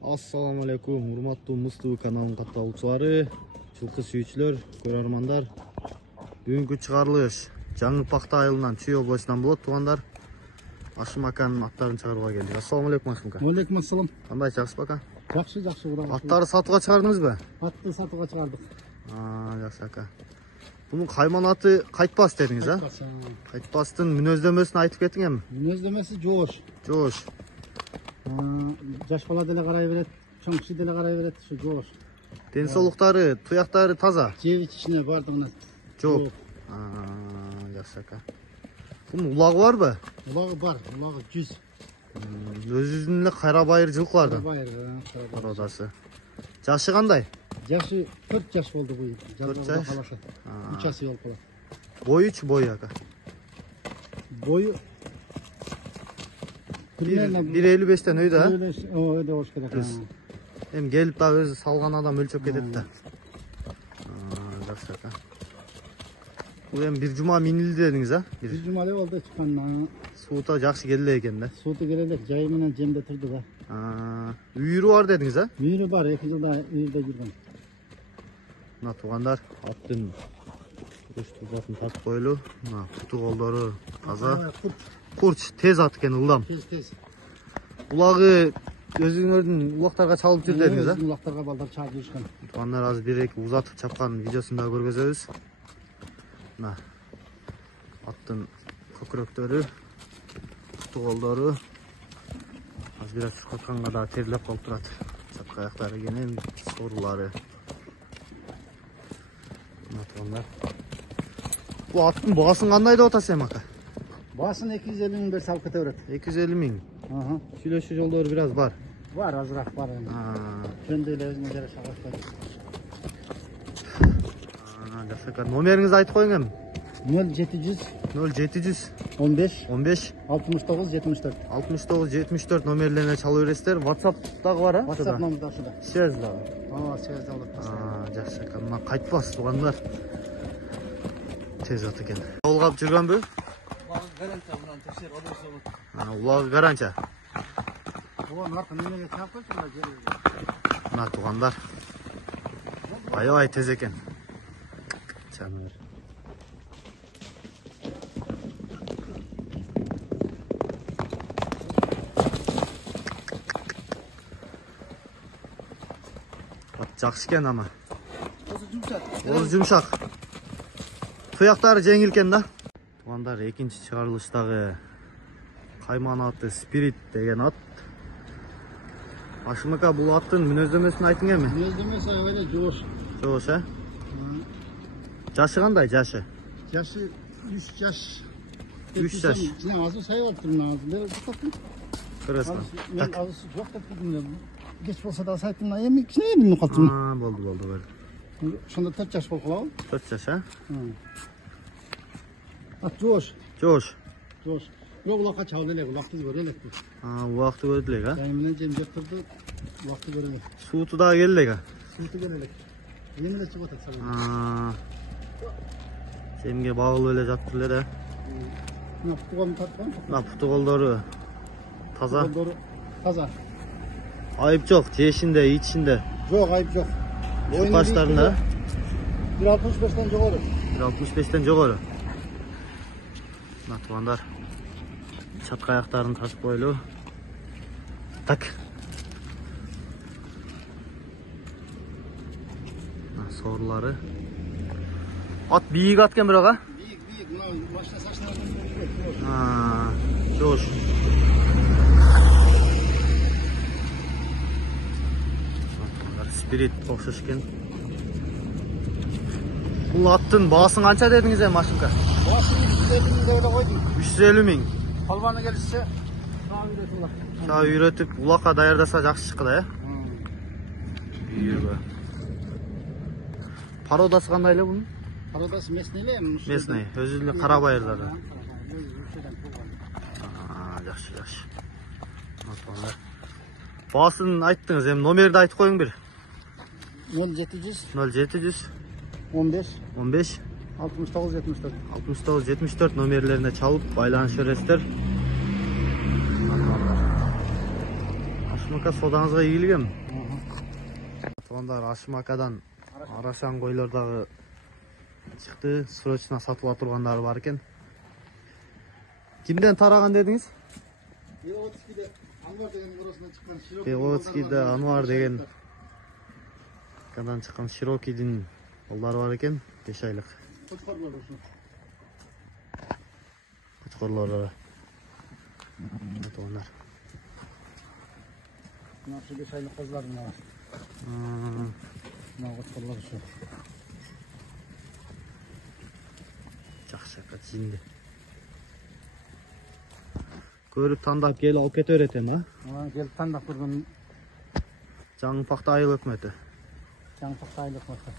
Assalamu alaikum, урматтуу Муз ТВ каналынын катталуучулары, жылкы сүйүүчүлөр, көрөрмандар. Бүгүнкү чыгарылыш Жаңылпакта айылынан Чүй областынан болот, туугандар. Ашым аканын аттарын чыгарууга келдик. Ассаламу алейкум Ашым ака. Алейкум ассалам. Кандай, жакшысызбы ака? Жакшы, Кудай. Аттарды сатууга чыгардыңызбы? Атты сатууга чыгардык. Жакшы ака. Бунун кайман аты кайтпас дедиңиз, а? Кайтпастын мүнөздөмөсүн айтып кетиң эми. Мүнөздөмөсү жоош. Жоош. Жаш бала деле карай берет, чоң киши деле карай берет, ушу жоош. Ден соолуктары, туяктары таза. Жеп ичишине бардыгына Жок. Жакшы ака. Бунун улагы барбы? Улагы бар, улагы 100. Өзүнүн эле кайра байыр жылкылардан. Породасы. Жашы кандай? Жашы 4 жаш болду бу. 4 жаш. 3 жасы болуп калат. Бойучу бою ака. Бою 1.55тен өйдө, а? Өйдө болуш керек. Эми келип да өзү салган адам өлчөп кетет да. Жакшы ака. Бул эми бир жума минилди дедиңиз, а? Бир жума эле болду чыккан. Сууда жакшы келе экен да. Сууту келелек, жайы менен жемде турду да. Үйүрү бар дедиңиз, а? Үйүрү бар, 2 жылда үйүрдө жүргөн. Мына туугандар, аттын көчтүрбасын тартып коелу. Мына куту колдору таза. Курч тез ат экен, ылдам. Тез. Улагы өзүңөрдүн улактарга чалып жүр дедиңиз, а? Улактарга балдар чалып жүрүшкөн. Туугандар азыр бир-эки узатып чапкан видеосун да көргөзөбүз. Мына аттын көкүрөктөрү, куту колдору. Азыр бир аз чуркатканга да терилеп калып турат. Чапка аяктары кенен, соорулары. Мына туугандар. Бул аттын баасын кандай деп атасыз эми ака? Баасын 250 миң берсе алып кете берет. 250 миң. Сүйлөшүү жолдору бир аз бар. Бар, азыраак бар. Жөндөй эле өзүнө жараша баштады. Жакшы ака. Номериңизди айтып коюң эми. 0700 15 69 74. 69-74 номерлерине чалып бересиздер. WhatsApp дагы бар, а? WhatsApp номер да ушуда. Связь дагы. Связь да болот. Жакшы ака. Мына кайтпас туугандар. Тез ат экен. Олгап жүргөнбү? Улагы гаранча. Мына туугандар. Аябай тез экен. Жаныбар. Жакшы экен ама. Озу жумшак. Туяктары жеңил экен да. Туугандар, экинчи чыгарылыштагы кайман аты Спирит деген ат. Ашым ака, бул аттын мүнөздөмөсүн айтың эми. Мүнөздөмөсү аябай жоош. Жоош, а? Жашы кандай, жашы? Жашы 3 жаш. 3 жаш. Жана азыр сайып турмун. Кыргызстан. Мен азыр жок деп билдим. Кеч болсо да сайттым, эми кичине билип калдым. Болду. Ошондо 4 жаш болуп калабы? 4 жаш, а? Ат жоош. Жоош. Бирок улакка чабып элек, улакты көрө элек. Убакты көрөт элек, а? Жайы менен жем жеп турду, улакты көрө элек. Сууту дагы келе элек, а? Сууту келе элек. Эми эле чыгып атат сабан. Жемге багылып эле жатып эле да. Мына путугон тарткан. Мына путу колдору таза. Колдору таза. Айып жок, жешинде, ичинде. Жок, айып жок. Баштарында 1.65тен жогору. 1.65тен жогору. Мына туугандар. Чатка аяктарын тартып коелу. Так. Мына соорулары. Ат бийик ат экен бирок, а? Бийик, мына машина сашына. Жоош. Спирит окшош экен. Бул аттын баасын канча дедиңиз эми Ашымка? Баасын 350 миң деп эле койдум. 350 миң. Калбаны келишсе, Чаа үйрөтүп, улакка даярдаса жакшы чыкты, э? Үйргө. Породасы кандай эле бунун? Породасы местный эле. Местный, өзү эле кара байырдары. Жакшы. Баасын айттыңыз, эми номерди айтып коюң бир. 0700 15 69-74 номерлерine çalıp байланыша бересиздер. Асмака содаңызға ийилгем. Туғандар Ашмакадан Арашан койлордагы чыкты. Срочно сатыла тургандары бар экен. Кимден тараган дедиңиз? Беловодскийде Анвар деген мурасынан чыккан широкий. Беловодскийде Анвар деген кадан чыккан Широкийдин балдары бар экен. 5 айлык. Кочкорлор ушу. Кочкорлору. Туғандар. Мына 5 айлык козлар мына. Мына кочкорлор ушу. Жакшы качинди. Көрүп тандап келип алып кете беретем, а? Келип тандап көргөн Жаңпакта айыл өкмөтү. жаңпакта айлык болсо.